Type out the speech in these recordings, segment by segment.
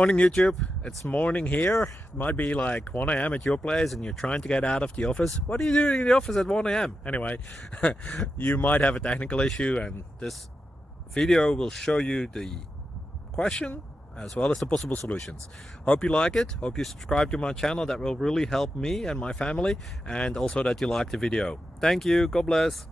Morning YouTube, it's morning here. It might be like 1 a.m. at your place and you're trying to get out of the office. What are you doing in the office at 1 a.m.? Anyway, you might have a technical issue and this video will show you the question as well as the possible solutions. Hope you like it, hope you subscribe to my channel. That will really help me and my family, and also that you like the video. Thank you, God bless.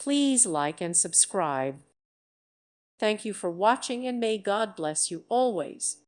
Please like and subscribe. Thank you for watching, and may God bless you always.